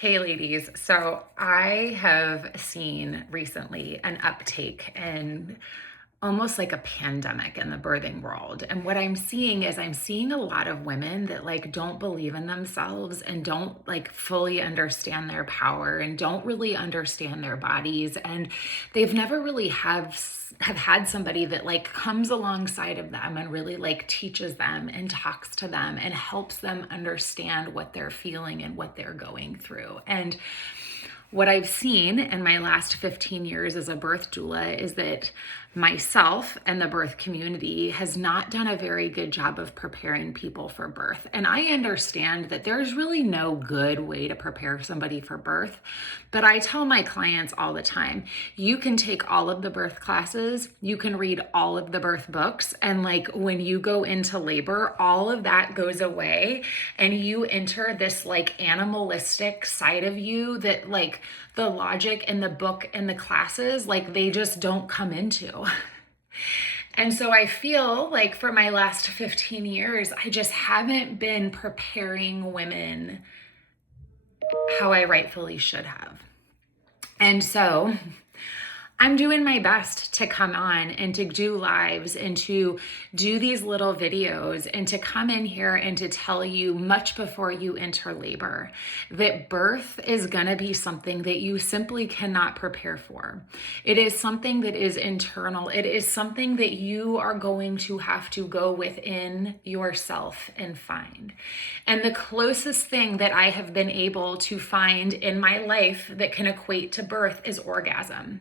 Hey ladies, so I have seen recently an uptake in almost like a pandemic in the birthing world. And what I'm seeing is I'm seeing a lot of women that like don't believe in themselves and don't like fully understand their power and don't really understand their bodies. And they've never really have had somebody that like comes alongside of them and really like teaches them and talks to them and helps them understand what they're feeling and what they're going through. And what I've seen in my last 15 years as a birth doula is that myself and the birth community has not done a very good job of preparing people for birth. And I understand that there's really no good way to prepare somebody for birth, but I tell my clients all the time, you can take all of the birth classes, you can read all of the birth books, and like when you go into labor, all of that goes away and you enter this like animalistic side of you that like the logic in the book and the classes, like they just don't come into. And so I feel like for my last 15 years, I just haven't been preparing women how I rightfully should have. And so I'm doing my best to come on and to do lives and to do these little videos and to come in here and to tell you much before you enter labor that birth is going to be something that you simply cannot prepare for. It is something that is internal. It is something that you are going to have to go within yourself and find. And the closest thing that I have been able to find in my life that can equate to birth is orgasm.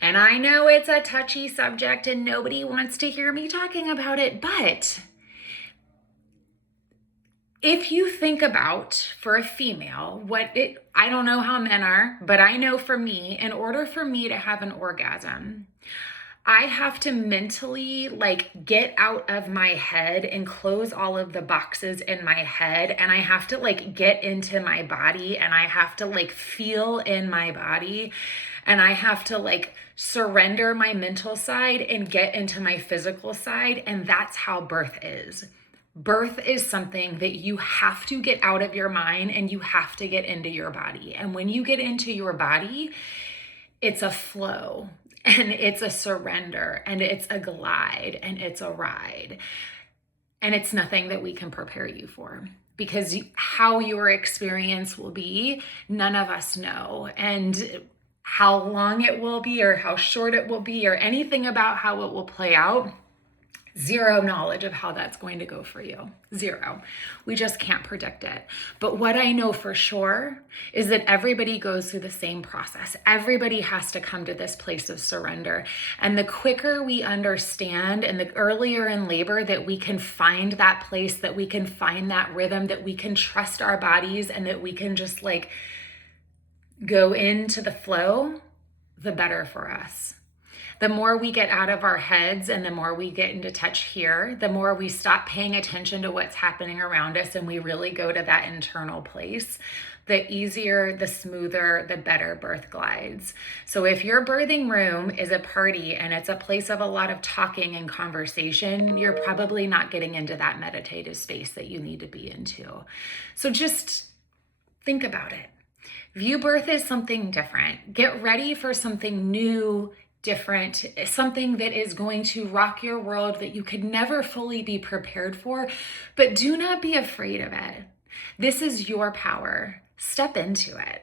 And I know it's a touchy subject and nobody wants to hear me talking about it, but if you think about for a female, I don't know how men are, but I know for me, in order for me to have an orgasm, I have to mentally like get out of my head and close all of the boxes in my head. And I have to like get into my body and I have to like feel in my body. And I have to like surrender my mental side and get into my physical side. And that's how birth is. Birth is something that you have to get out of your mind and you have to get into your body. And when you get into your body, it's a flow and it's a surrender and it's a glide and it's a ride. And it's nothing that we can prepare you for because how your experience will be, none of us know. And how long it will be or how short it will be or anything about how it will play out, zero knowledge of how that's going to go for you. Zero. We just can't predict it. But what I know for sure is that everybody goes through the same process. Everybody has to come to this place of surrender. And the quicker we understand and the earlier in labor that we can find that place, that we can find that rhythm, that we can trust our bodies and that we can just like go into the flow, the better for us. The more we get out of our heads and the more we get into touch here, the more we stop paying attention to what's happening around us and we really go to that internal place, the easier, the smoother, the better birth glides. So if your birthing room is a party and it's a place of a lot of talking and conversation, you're probably not getting into that meditative space that you need to be into. So just think about it. View birth as something different. Get ready for something new, different, something that is going to rock your world that you could never fully be prepared for, but do not be afraid of it. This is your power. Step into it.